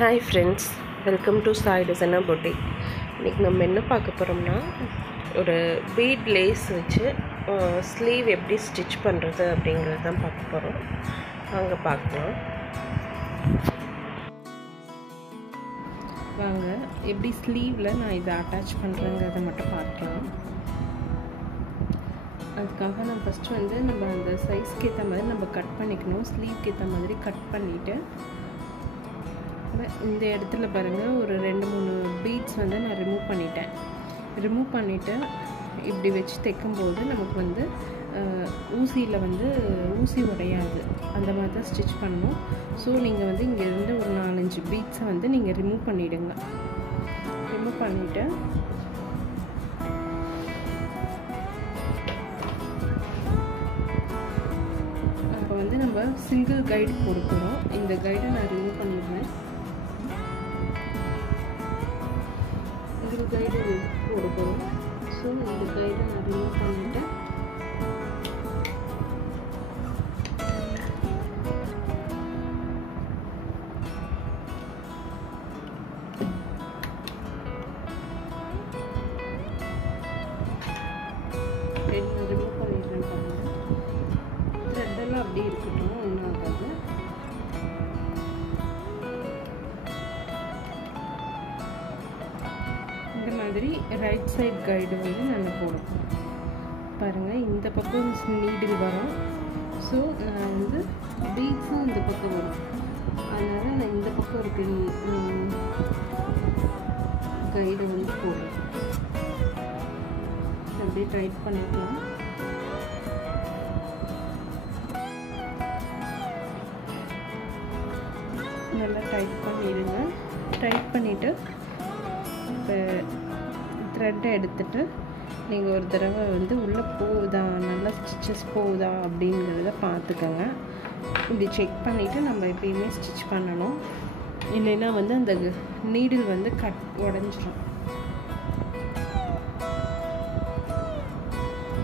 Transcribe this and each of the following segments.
Hi friends, welcome to Sai Designer Boutique. இன்னைக்கு நம்ம என்ன பார்க்க போறோம்னா ஒரு bead lace வச்சு ஸ்லீவ் எப்படி ஸ்டிட்ச் பண்றது அப்படிங்கறத தான் பார்க்க போறோம். வாங்க பார்க்கலாம். வாங்க எப்படி ஸ்லீவ்ல நான் இத அட்டாச் பண்றேங்கறத மட்டும் பார்க்கலாம். அதுக்காக நான் ஃபர்ஸ்ட் வந்து நம்ம அந்த சைஸ்க்கு ஏத்த மாதிரி நம்ம கட் பண்ணிக்கணும். ஸ்லீவ்க்கு ஏத்த மாதிரி கட் பண்ணிட்டு இந்த இடத்துல பாருங்க ஒரு 2-3 பீட்ஸ் வந்து நான் ரிமூவ் பண்ணிட்டு இப்படி வச்சு தைக்கும்போது நமக்கு வந்து ஊசியில் வந்து ஊசி உடையாது. அந்த மாதிரி தான் ஸ்டிச் பண்ணணும். ஸோ நீங்கள் வந்து இங்கே இருந்து ஒரு 4-5 பீட்ஸை வந்து நீங்கள் ரிமூவ் பண்ணிவிடுங்க. ரிமூவ் பண்ணிவிட்டு அப்போ வந்து நம்ம சிங்கிள் கைடு கொடுக்குறோம். இந்த கைடை நான் ரிமூவ் பண்ணிடுறேன். கைடு கொடுக்குறோம். ஸோ இந்த கைடை நான் ரிமூவ் பண்ணிவிட்டு ரிமூவ் பண்ணிடுறேன். பாருங்கள், த்ரெட்டெல்லாம் அப்படியே இருக்கட்டும், ஒன்றும் ஆகாது. இந்த மாதிரி ரைட் சைட் கைடு வந்து நான் போடுறேன். பாருங்கள், இந்த பக்கம் நீடில் வரும். ஸோ நான் வந்து பீட்ஸும் இந்த பக்கம் வரும். அதனால் நான் இந்த பக்கம் இருக்க கைடை வந்து போடுறேன். அப்படியே டைட் பண்ணிக்கலாம். நல்லா டைட் பண்ணிடுங்க. டைட் பண்ணிவிட்டு இப்போ த்ரெட்டை எடுத்துகிட்டு நீங்கள் ஒரு தடவை வந்து உள்ளே போகுதா, நல்லா ஸ்டிச்சஸ் போகுதா அப்படிங்கிறத பார்த்துக்கோங்க. இப்படி செக் பண்ணிவிட்டு நம்ம எப்பயுமே ஸ்டிச் பண்ணணும். இல்லைன்னா வந்து அந்த நீடில் வந்து உடஞ்சிரும்.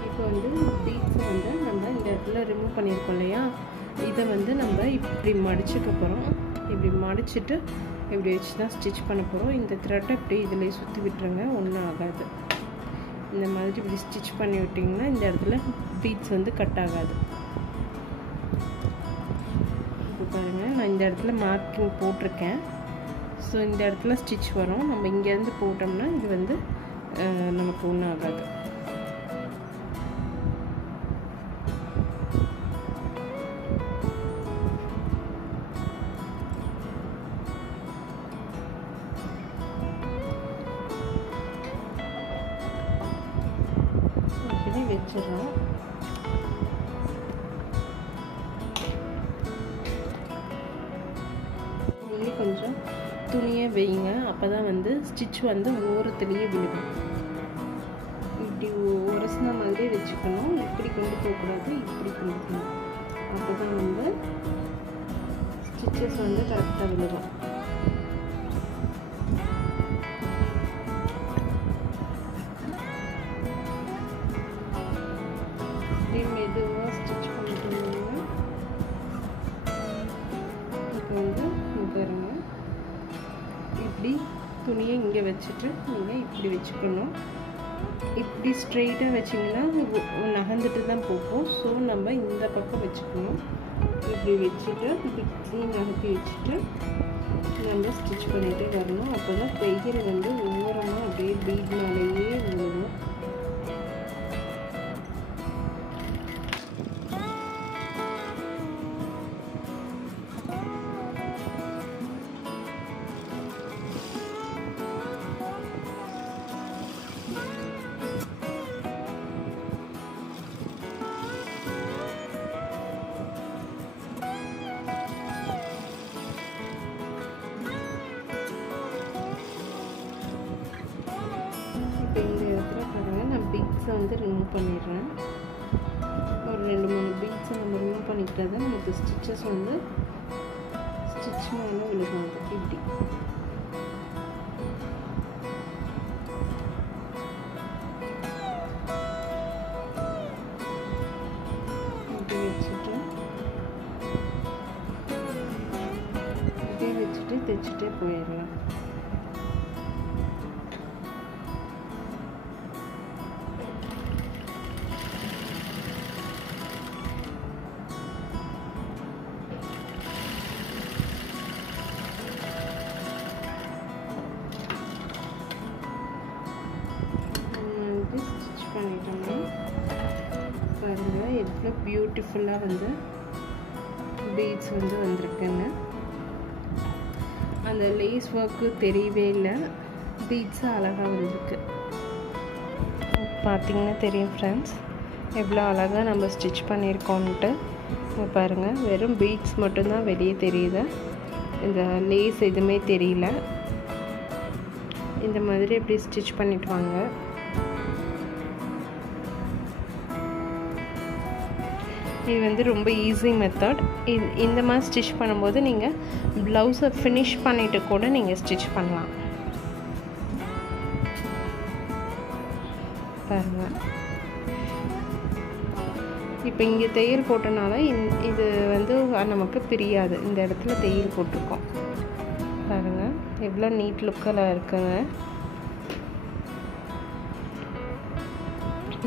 இப்போ வந்து பீட்ஸை வந்து நம்ம இந்த இடத்துல ரிமூவ் பண்ணியிருக்கோம் இல்லையா, இதை வந்து நம்ம இப்படி மடிச்சுக்க போகிறோம். இப்படி மடிச்சுட்டு இப்படி வச்சு தான் ஸ்டிச் பண்ண போகிறோம். இந்த த்ரெட்டை இப்படி இதில் சுற்றி விட்டுருங்க, ஒன்றும் ஆகாது. இந்த மாதிரி இப்படி ஸ்டிச் பண்ணி விட்டிங்கன்னா இந்த இடத்துல பீட்ஸ் வந்து கட் ஆகாது. இப்போ பாருங்கள், நான் இந்த இடத்துல மார்க்கிங் போட்டிருக்கேன். ஸோ இந்த இடத்துல ஸ்டிச் வரும். நம்ம இங்கேருந்து போட்டோம்னா இது வந்து நமக்கு ஒன்றும் ஆகாது. வச்சிடறோம். நீங்கள் கொஞ்சம் துணியை வைங்க, அப்போ தான் வந்து ஸ்டிச் வந்து ஓரத்துலேயே விழுகும். இப்படி ஒரசின மாதிரி வச்சுக்கணும். இப்படி கொண்டு போகக்கூடாது, இப்படி கொண்டு போகணும். அப்போ தான் வந்து ஸ்டிச்சஸ் வந்து கரெக்டாக விழுகும். மெதுவாக ஸ்டிச் பண்ணிட்டீங்கன்னா இப்போ வந்து பாருங்க, இப்படி துணியை இங்கே வச்சுட்டு நீங்கள் இப்படி வச்சுக்கணும். இப்படி ஸ்ட்ரெயிட்டாக வச்சிங்கன்னா நகர்ந்துட்டு தான் போகும். ஸோ நம்ம இந்த பக்கம் வச்சுக்கணும். இப்படி வச்சுட்டு இப்படி நகர்த்தி வச்சுட்டு நம்ம ஸ்டிச் பண்ணிகிட்டே வரணும். அப்போ தான் தையல் வந்து ஓரமாக அப்படியே பீட்னாலேயே விழுகும். இப்போ இந்த இடத்துல பாருங்கள், நான் பீட்ஸை வந்து ரிமூவ் பண்ணிடுறேன். ஒரு 2-3 பீட்ஸை நம்ம ரிமூவ் பண்ணிக்கிட்டா தான் நமக்கு ஸ்டிச்சஸ் வந்து ஸ்டிச் மேலே விழுகும். இப்படி வச்சுட்டு வச்சுட்டு போயிடலாம். ஸ்டிச் பண்ணிட்டோம்னா பாருங்கள் எவ்வளோ பியூட்டிஃபுல்லாக வந்து பீட்ஸ் வந்து வந்திருக்குன்னு. அந்த லேஸ் ஒர்க்கு தெரியவே இல்லை, பீட்ஸு அழகாக வந்திருக்கு. பார்த்திங்கன்னா தெரியும் ஃப்ரெண்ட்ஸ் எவ்வளோ அழகாக நம்ம ஸ்டிச் பண்ணியிருக்கோன்ட்டு. பாருங்கள் வெறும் பீட்ஸ் மட்டும்தான் வெளியே தெரியுது, இந்த லேஸ் எதுவுமே தெரியல. இந்த மாதிரி எப்படி ஸ்டிச் பண்ணிட்டு வாங்க. இது வந்து ரொம்ப ஈஸி மெத்தட். இந்த மாதிரி ஸ்டிச் பண்ணும்போது நீங்கள் ப்ளவுஸை ஃபினிஷ் பண்ணிவிட்டு கூட நீங்கள் ஸ்டிச் பண்ணலாம். பாருங்கள் இப்போ இங்கே தையல் போட்டனால இது வந்து நமக்கு பிரியாது. இந்த இடத்துல தையல் போட்டிருக்கோம். பாருங்கள் எவ்வளோ நீட் லுக்கில் இருக்குங்க.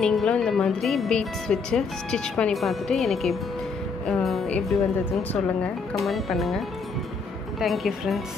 நீங்களும் இந்த மாதிரி பீட்ஸ் வச்சு ஸ்டிச் பண்ணி பார்த்துட்டு எனக்கு எப்படி வந்ததுன்னு சொல்லுங்கள், கமெண்ட் பண்ணுங்கள். Thank you friends.